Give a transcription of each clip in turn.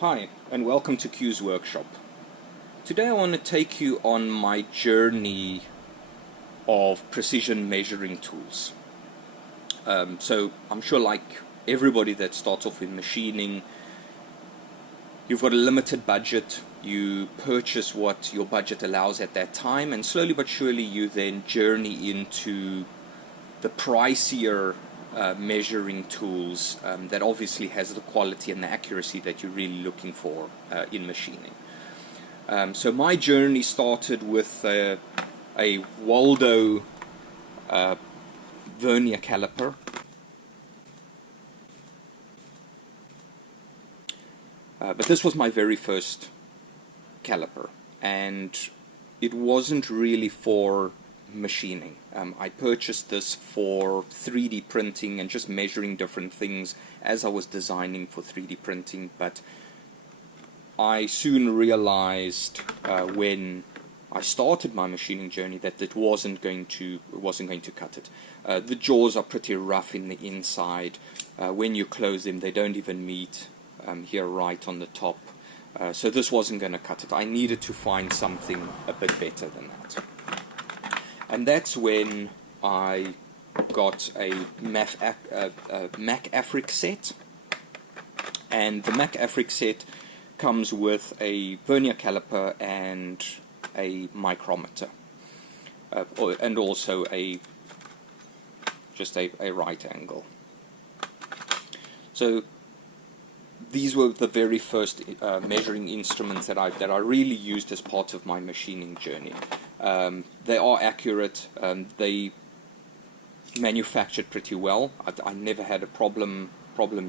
Hi, and welcome to Q's workshop. Today I want to take you on my journey of precision measuring tools. So I'm sure, like everybody that starts off in machining, you've got a limited budget, you purchase what your budget allows at that time, and slowly but surely you then journey into the pricier measuring tools that obviously has the quality and the accuracy that you're really looking for in machining. So my journey started with a Waldo vernier caliper. But this was my very first caliper, and it wasn't really for machining. I purchased this for 3D printing and just measuring different things as I was designing for 3D printing, but I soon realized when I started my machining journey that it wasn't going to cut it. The jaws are pretty rough in the inside. When you close them, they don't even meet here right on the top. So this wasn't going to cut it. I needed to find something a bit better than that. And that's when I got a MacAfric set. And the MacAfric set comes with a vernier caliper and a micrometer. And also just a right angle. So these were the very first measuring instruments that I really used as part of my machining journey. They are accurate. They manufactured pretty well. I never had a problem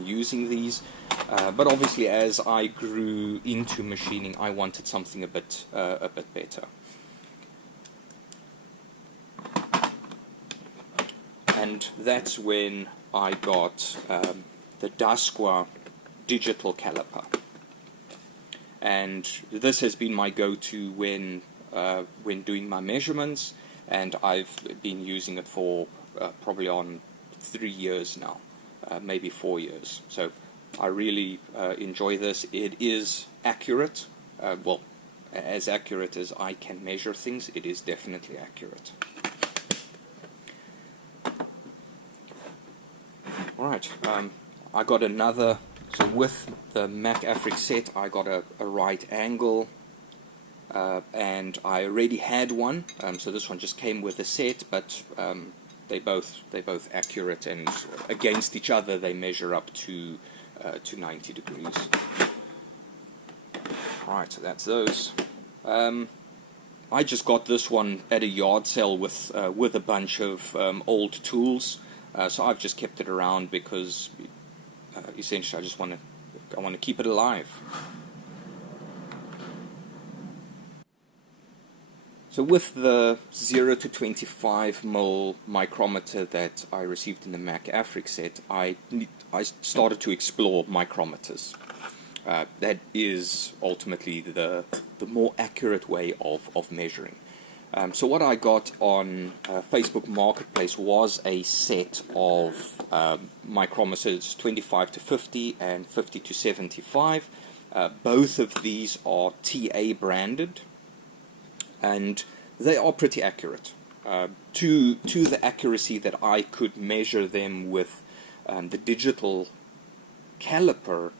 using these. But obviously, as I grew into machining, I wanted something a bit better. And that's when I got the Dasqua digital caliper, and this has been my go-to when doing my measurements, and I've been using it for probably on 3 years now, maybe 4 years. So I really enjoy this. It is accurate, well, as accurate as I can measure things. It is definitely accurate. Alright, I got another. So with the MacAfric set, I got a right angle, and I already had one. So this one just came with the set, but they're both accurate, and against each other they measure up to 90 degrees. All right, so that's those. I just got this one at a yard sale with a bunch of old tools. So I've just kept it around because essentially I want to keep it alive. So with the 0 to 25 mil micrometer that I received in the MacAfric set, I started to explore micrometers. That is ultimately the more accurate way of measuring. So what I got on Facebook Marketplace was a set of micrometers, 25 to 50 and 50 to 75. Both of these are TA branded, and they are pretty accurate. To the accuracy that I could measure them with the digital caliper,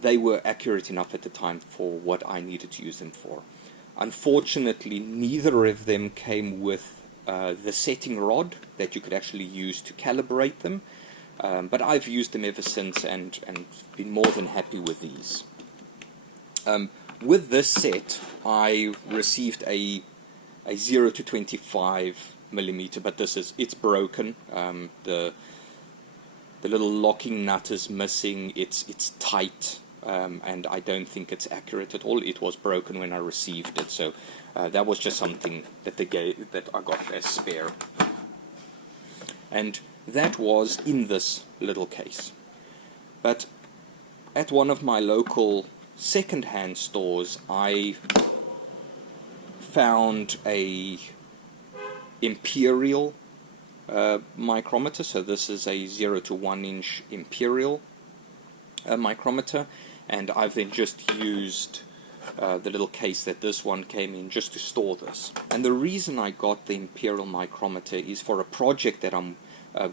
they were accurate enough at the time for what I needed to use them for. Unfortunately, neither of them came with the setting rod that you could actually use to calibrate them, but I've used them ever since and been more than happy with these. With this set, I received a 0 to 25 millimeter, but it's broken. The little locking nut is missing. It's tight. And I don't think it's accurate at all. It was broken when I received it, so that was just something that that I got as spare, and that was in this little case. But at one of my local second-hand stores, I found a imperial micrometer. So this is a 0 to 1 inch imperial micrometer, and I've then just used the little case that this one came in just to store this. And the reason I got the imperial micrometer is for a project that I'm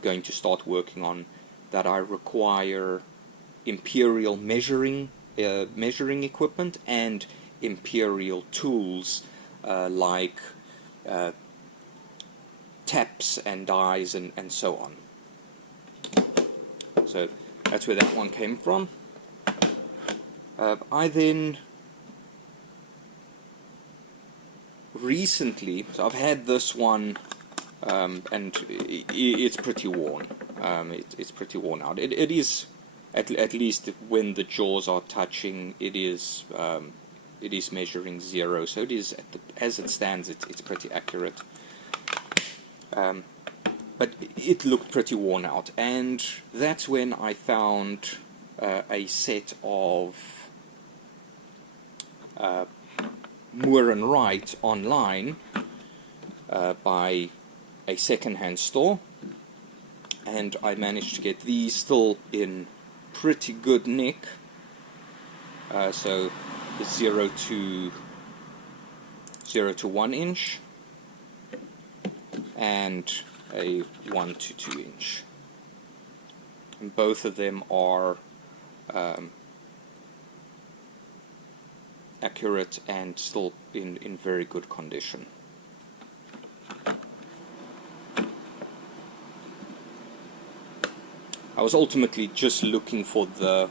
going to start working on, that I require imperial measuring equipment and imperial tools like taps and dies and so on. So that's where that one came from. I then recently, so I've had this one and it's pretty worn. It's pretty worn out. It is at least when the jaws are touching, it is measuring 0. So it is as it stands, it's pretty accurate. But it looked pretty worn out, and that's when I found a set of Moore and Wright online by a second-hand store, and I managed to get these still in pretty good nick. So 0 to 1 inch and a 1 to 2 inch, and both of them are accurate and still in very good condition. I was ultimately just looking for the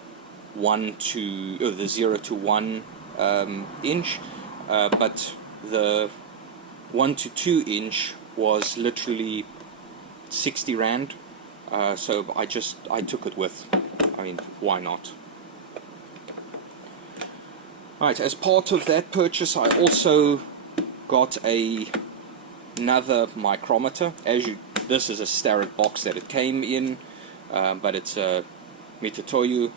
0 to 1 inch, but the 1 to 2 inch was literally 60 Rand, so I took it with. I mean, why not? Right, as part of that purchase, I also got another micrometer. This is a Starrett box that it came in, but it's a Mitutoyo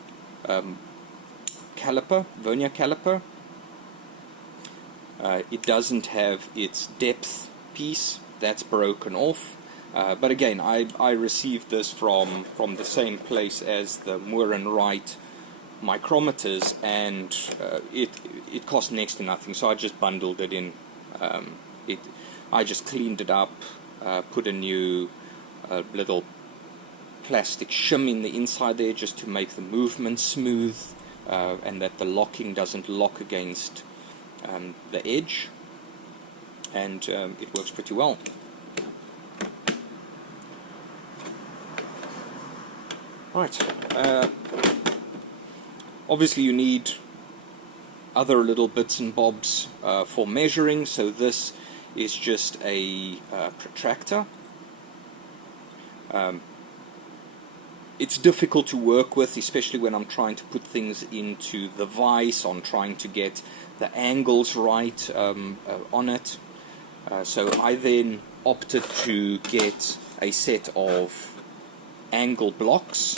caliper, vernier caliper. It doesn't have its depth piece, that's broken off. But again, I received this from the same place as the Moore and Wright micrometers, and it cost next to nothing, so I just bundled it in. I just cleaned it up, put a new little plastic shim in the inside there just to make the movement smooth, and that the locking doesn't lock against the edge, and it works pretty well. Right. Obviously you need other little bits and bobs for measuring, so this is just a protractor. It's difficult to work with, especially when I'm trying to put things into the vise, on trying to get the angles right on it. So I then opted to get a set of angle blocks,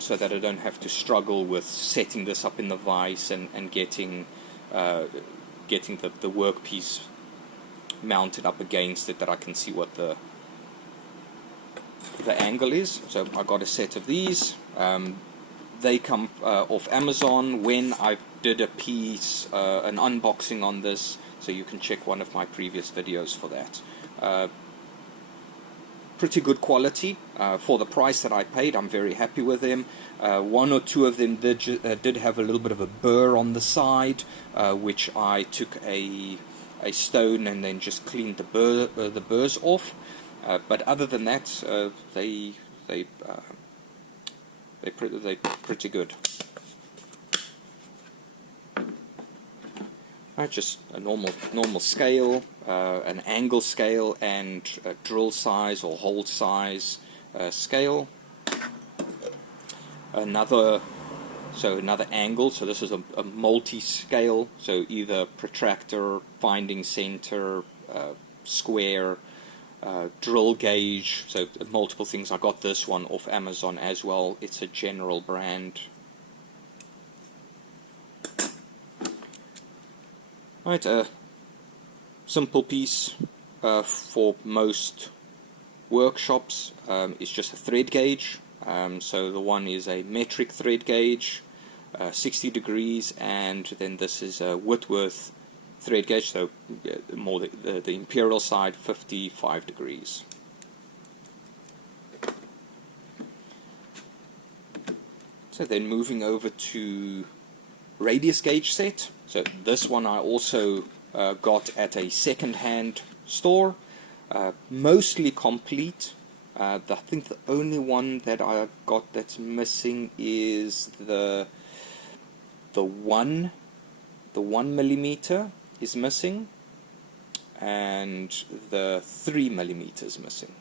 so that I don't have to struggle with setting this up in the vise and getting the workpiece mounted up against it, that I can see what the angle is. So I got a set of these. They come off Amazon. When I did a piece, an unboxing on this, so you can check one of my previous videos for that. Pretty good quality for the price that I paid. I'm very happy with them. One or two of them did have a little bit of a burr on the side, which I took a stone and then just cleaned the burrs off. But other than that, they're pretty good. Right, just a normal scale, an angle scale, and a drill size or hole size scale. Another angle. So this is a multi-scale. So either protractor, finding center, square, drill gauge. So multiple things. I got this one off Amazon as well. It's a general brand. Right, a simple piece for most workshops is just a thread gauge. So the one is a metric thread gauge. 60 degrees, and then this is a Whitworth thread gauge, so more the imperial side, 55 degrees. So then moving over to radius gauge set. So this one I also got at a second-hand store, mostly complete. I think the only one that I've got that's missing is the 1 millimeter is missing, and the 3 millimeters missing.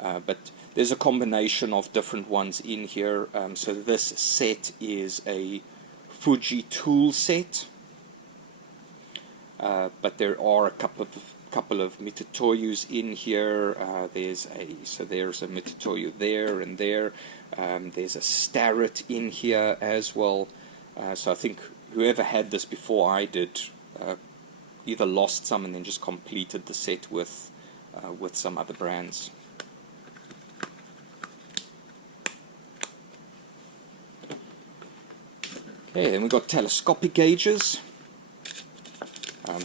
But there's a combination of different ones in here. So this set is a Fuji tool set, but there are a couple of Mitutoyos in here. There's a Mitutoyo there and there. There's a Starrett in here as well. So I think whoever had this before I did either lost some and then just completed the set with some other brands. Okay, then we've got telescopic gauges.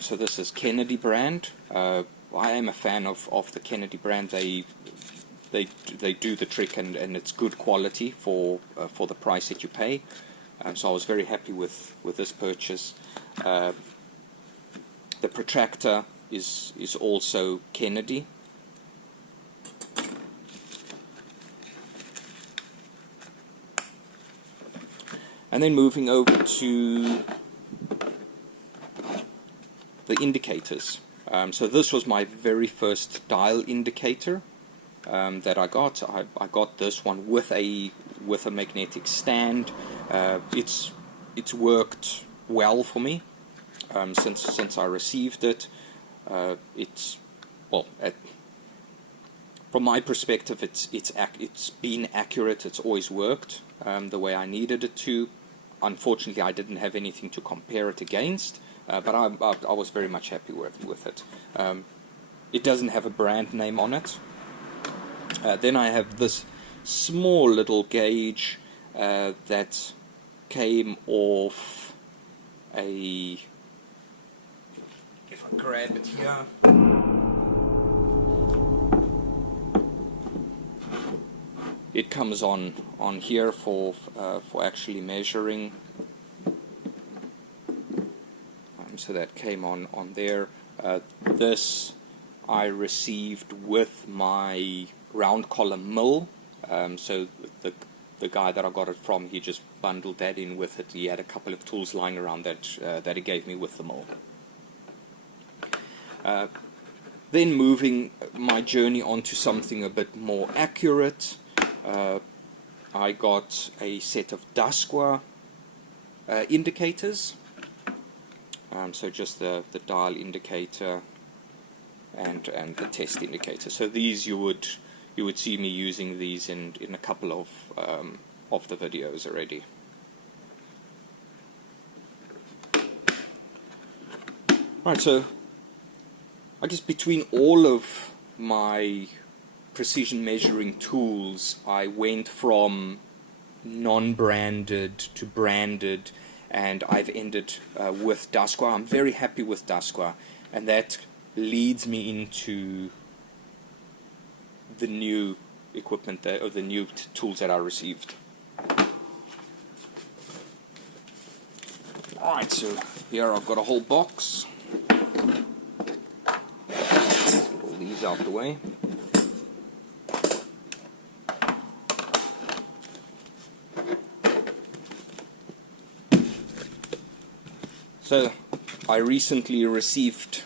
So this is Kennedy brand. I am a fan of the Kennedy brand. They do the trick, and it's good quality for the price that you pay. So I was very happy with this purchase. The protractor is also Kennedy. And then moving over to the indicators. So this was my very first dial indicator that I got. I got this one with a magnetic stand. It's worked well for me since I received it. From my perspective, it's been accurate. It's always worked the way I needed it to. Unfortunately, I didn't have anything to compare it against, but I was very much happy with it. It doesn't have a brand name on it. Then I have this small little gauge that came off a... If I grab it here... It comes on here for actually measuring. So that came on there. This I received with my round column mill. So the guy that I got it from, he just bundled that in with it. He had a couple of tools lying around that he gave me with the mill. Then moving my journey onto something a bit more accurate. I got a set of Dasqua indicators. So just the dial indicator and the test indicator. So these you would see me using these in a couple of the videos already. Right, so I guess between all of my precision measuring tools, I went from non-branded to branded, and I've ended with Dasqua. I'm very happy with Dasqua, and that leads me into the new equipment or the new tools that I received. Alright, so here I've got a whole box. Pull these out the way. So I recently received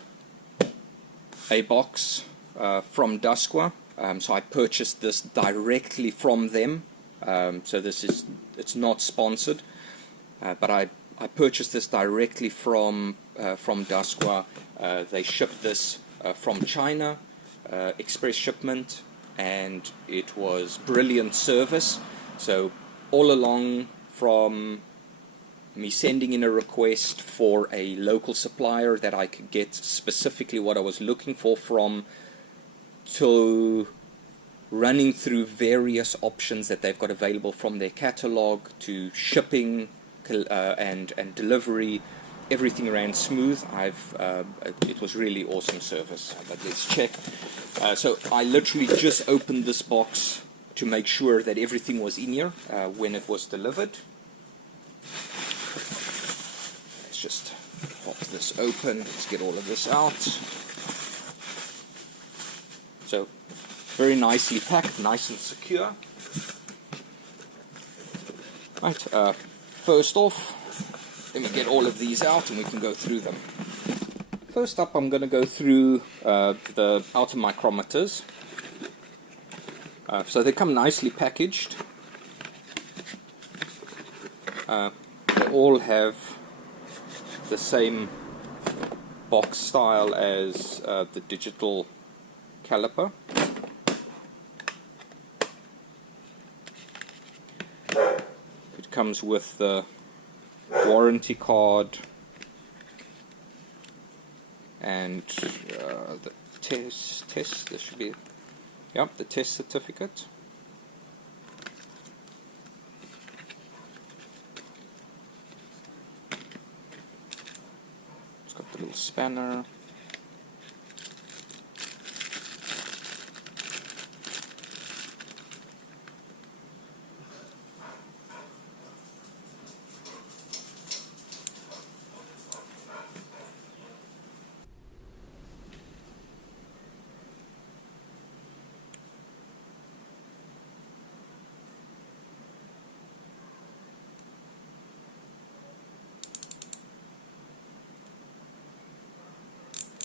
a box from Dasqua. So I purchased this directly from them. So it's not sponsored, but I purchased this directly from Dasqua. They shipped this from China, express shipment, and it was brilliant service. So all along, from me sending in a request for a local supplier that I could get specifically what I was looking for from, to running through various options that they've got available from their catalog, to shipping and delivery, everything ran smooth. It was really awesome service. But let's check. So I literally just opened this box to make sure that everything was in here when it was delivered. Let's just pop this open. Let's get all of this out. So very nicely packed, nice and secure. Right. First off, let me get all of these out and we can go through them. First up, I'm going to go through the outer micrometers. So they come nicely packaged. They all have the same box style as the digital caliper. It comes with the warranty card and the test. This should be, yep, the test certificate. It's got the little spanner.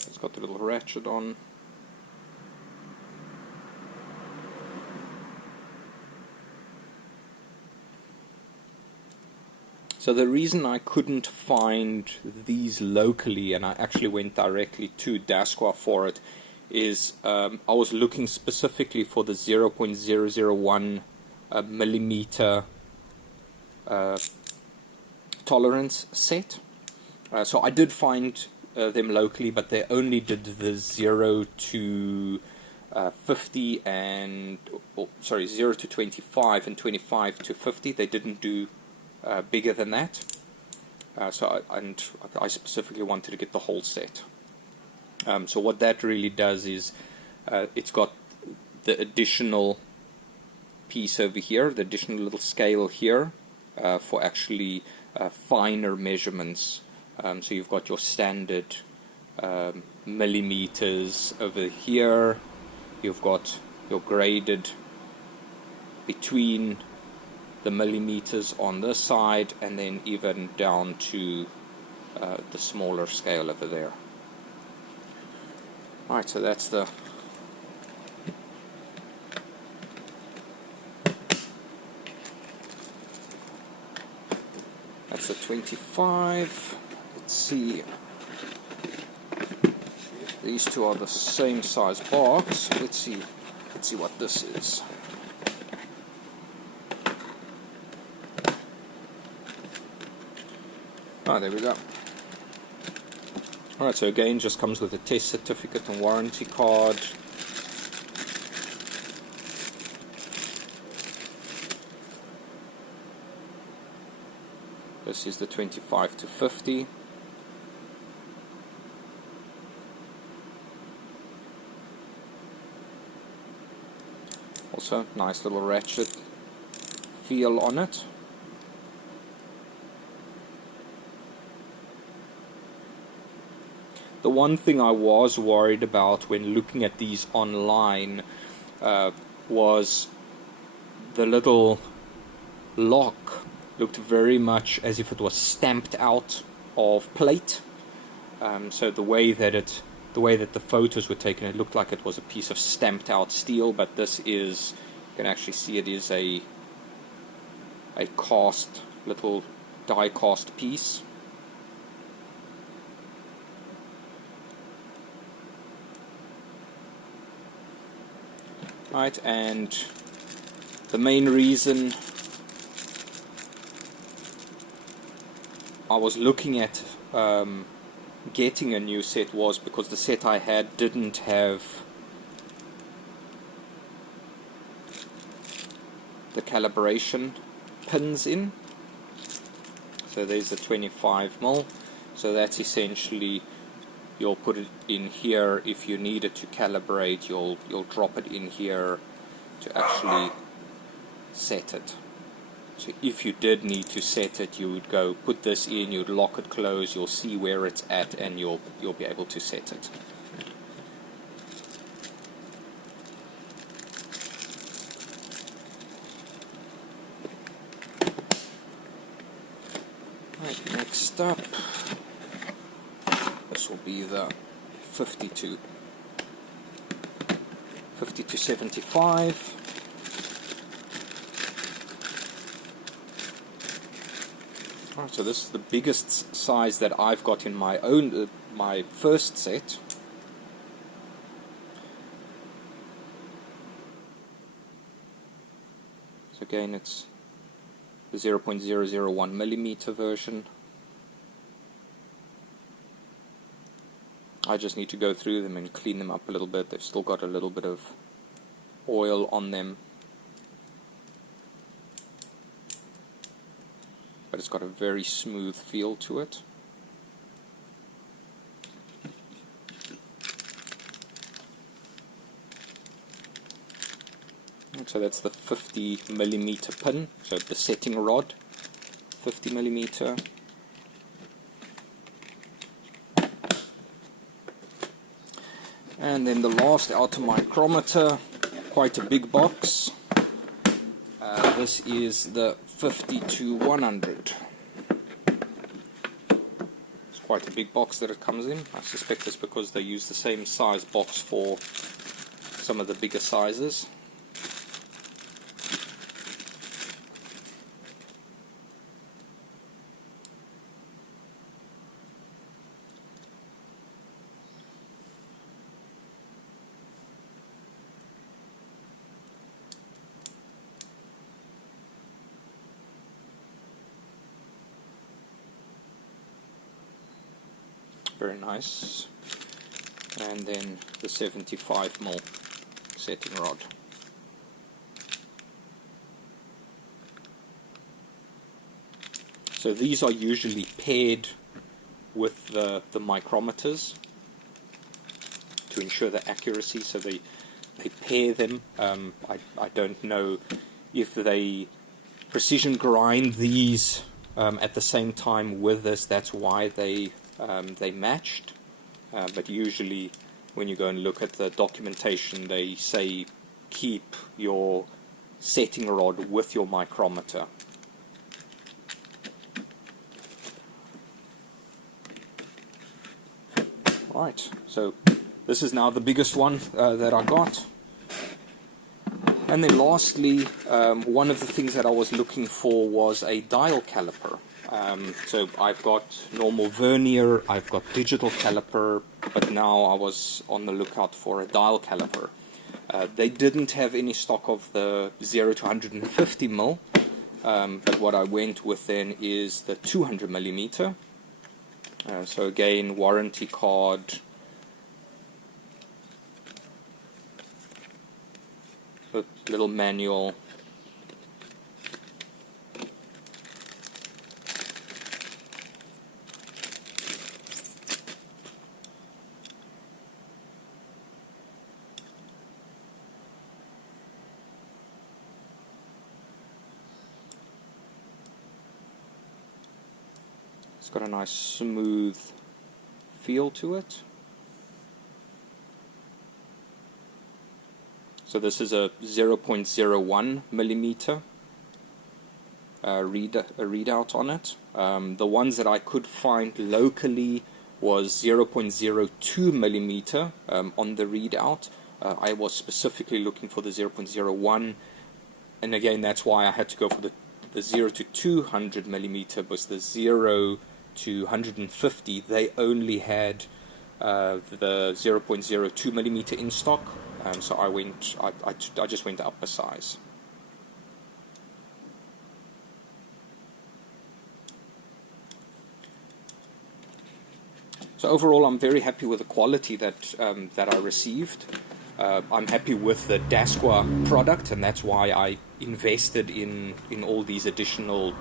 It's got the little ratchet on. So the reason I couldn't find these locally, and I actually went directly to Dasqua for it, is I was looking specifically for the 0.001 millimeter tolerance set. So I did find them locally, but they only did the 0 to 50 and 0 to 25 and 25 to 50. They didn't do bigger than that. So I specifically wanted to get the whole set. So what that really does is it's got the additional piece over here, the additional little scale here for actually finer measurements. So you've got your standard millimeters over here, you've got your graded between the millimeters on this side, and then even down to the smaller scale over there. Alright, so that's the that's the 25. Let's see. These two are the same size box. Let's see what this is. Ah, there we go. Alright, so again, just comes with a test certificate and warranty card. This is the 25 to 50. Also, nice little ratchet feel on it. The one thing I was worried about when looking at these online was the little lock looked very much as if it was stamped out of plate. So the way that the photos were taken, it looked like it was a piece of stamped out steel, but this is, you can actually see it is a cast, little die cast piece. Right, and the main reason I was looking at getting a new set was because the set I had didn't have the calibration pins in. So there's the 25mm. So that's essentially, you'll put it in here. If you need it to calibrate, you'll drop it in here to actually set it. So if you did need to set it, you would go put this in, you'd lock it close, you'll see where it's at, and you'll be able to set it. Right, next up, this will be the 50 to 75. Right, so this is the biggest size that I've got in my own my first set. So again, it's the 0.001 millimeter version. I just need to go through them and clean them up a little bit. They've still got a little bit of oil on them, but it's got a very smooth feel to it. And so that's the 50 millimeter pin, so the setting rod, 50 millimeter. And then the last outer micrometer, quite a big box. This is the 50 to 100. It's quite a big box that it comes in. I suspect it's because they use the same size box for some of the bigger sizes. Very nice. And then the 75mm setting rod. So these are usually paired with the micrometers to ensure the accuracy, so they pair them. I don't know if they precision grind these at the same time with this, that's why they matched, but usually when you go and look at the documentation, they say keep your setting rod with your micrometer. Right, so this is now the biggest one that I got. And then lastly, one of the things that I was looking for was a dial caliper. So I've got normal vernier, I've got digital caliper, but now I was on the lookout for a dial caliper. They didn't have any stock of the 0 to 150mm, but what I went with then is the 200mm. So again, warranty card, a little manual. It's got a nice smooth feel to it. So this is a 0.01 millimeter readout on it. The ones that I could find locally was 0.02 millimeter on the readout. I was specifically looking for the 0.01, and again that's why I had to go for the 0 to 200 millimeter, because the 0 to 150 they only had the 0.02 millimeter in stock. So I just went up a size. So overall, I'm very happy with the quality that I received. I'm happy with the Dasqua product, and that's why I invested in all these additional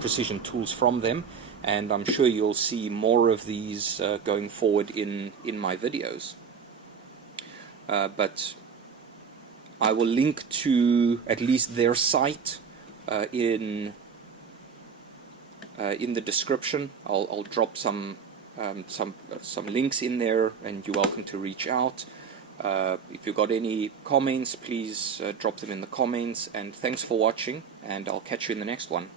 precision tools from them. And I'm sure you'll see more of these going forward in my videos. But I will link to at least their site in the description. I'll drop some links in there, and you're welcome to reach out. If you've got any comments, please drop them in the comments, and thanks for watching, and I'll catch you in the next one.